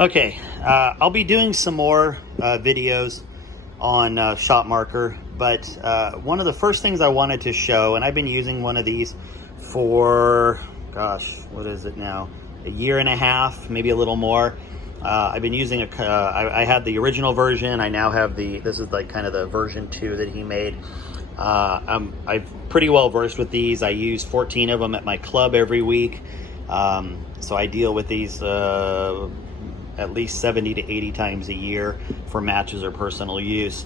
Okay, I'll be doing some more videos on Shotmarker, but one of the first things I wanted to show, and I've been using one of these for, gosh, what is it now? A year and a half, maybe a little more. I've been using I had the original version. I now have this is like kind of the version 2 that he made. I'm pretty well versed with these. I use 14 of them at my club every week. So I deal with these at least 70 to 80 times a year for matches or personal use.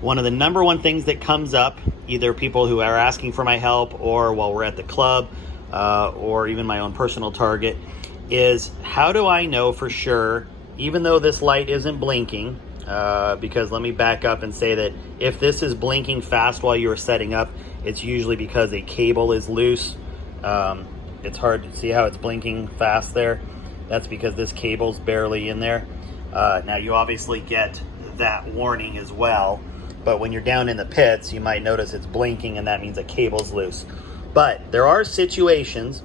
One of the number one things that comes up, either people who are asking for my help or while we're at the club or even my own personal target, is how do I know for sure, even though this light isn't blinking, because let me back up and say that if this is blinking fast while you're setting up, it's usually because a cable is loose. It's hard to see how it's blinking fast there. That's because this cable's barely in there. Now you obviously get that warning as well, but when you're down in the pits, you might notice it's blinking and that means a cable's loose. But there are situations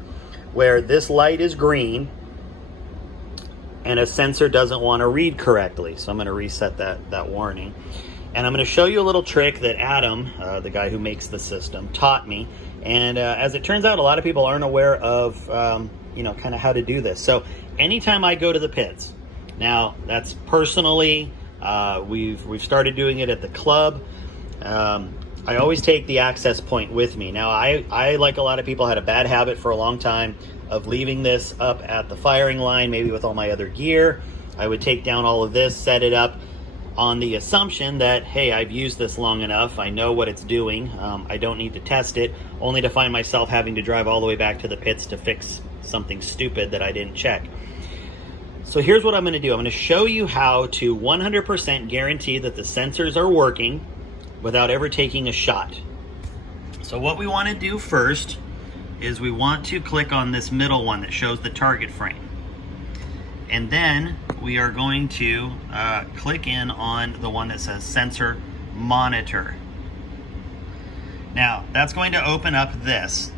where this light is green and a sensor doesn't want to read correctly. So I'm going to reset that warning. And I'm going to show you a little trick that Adam, the guy who makes the system, taught me. And as it turns out, a lot of people aren't aware of kind of how to do this. So anytime I go to the pits, now that's personally, we've started doing it at the club. I always take the access point with me. Now I like a lot of people, had a bad habit for a long time of leaving this up at the firing line, maybe with all my other gear. I would take down all of this, set it up on the assumption that, hey, I've used this long enough, I know what it's doing, I don't need to test it, only to find myself having to drive all the way back to the pits to fix something stupid that I didn't check. So here's what I'm going to do. I'm going to show you how to 100% guarantee that the sensors are working without ever taking a shot. So what we want to do first is we want to click on this middle one that shows the target frame. And then we are going to click in on the one that says sensor monitor. Now that's going to open up this.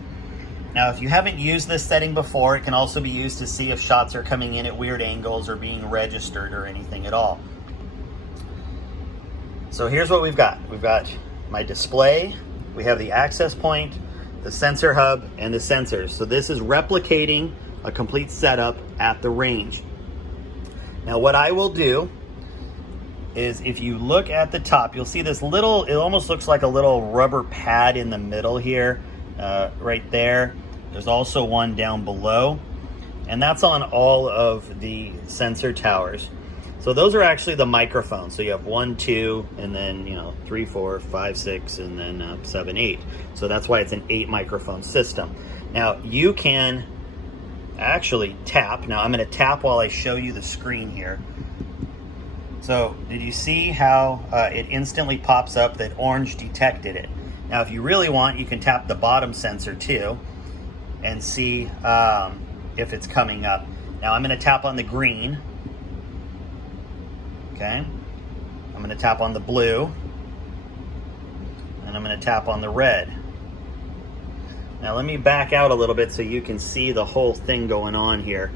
Now if you haven't used this setting before, it can also be used to see if shots are coming in at weird angles or being registered or anything at all. So here's what we've got. We've got my display, we have the access point, the sensor hub, and the sensors. So this is replicating a complete setup at the range. Now what I will do is, if you look at the top, you'll see this little, it almost looks like a little rubber pad in the middle here, right there. There's also one down below, and that's on all of the sensor towers. So those are actually the microphones. So you have 1, 2, and then 3, 4, 5, 6, and then 7, 8. So that's why it's an 8 microphone system. Now you can actually tap. Now I'm going to tap while I show you the screen here. So did you see how it instantly pops up that orange detected it? Now if you really want, you can tap the bottom sensor too and see if it's coming up. Now I'm going to tap on the green. Okay, I'm going to tap on the blue, and I'm going to tap on the red. Now let me back out a little bit so you can see the whole thing going on here.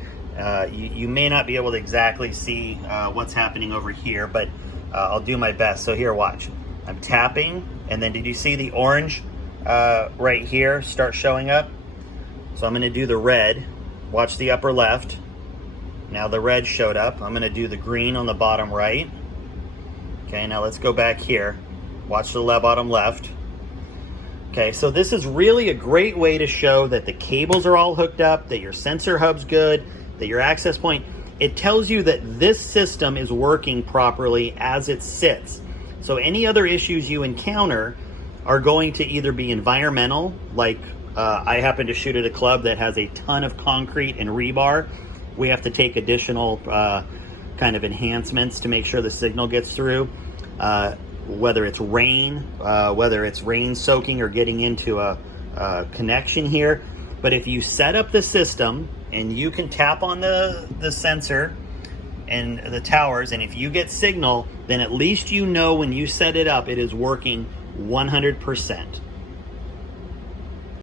You may not be able to exactly see what's happening over here, but I'll do my best. So here, watch. I'm tapping, and then did you see the orange right here start showing up? So I'm going to do the red. Watch the upper left. Now the red showed up. I'm going to do the green on the bottom right. Okay, now let's go back here. Watch the bottom left. Okay, so this is really a great way to show that the cables are all hooked up, that your sensor hub's good, that your access point. It tells you that this system is working properly as it sits. So any other issues you encounter are going to either be environmental, like I happen to shoot at a club that has a ton of concrete and rebar. We have to take additional kind of enhancements to make sure the signal gets through. Whether it's rain, whether it's rain soaking or getting into a connection here. But if you set up the system and you can tap on the sensor and the towers, and if you get signal, then at least you know when you set it up, it is working 100%.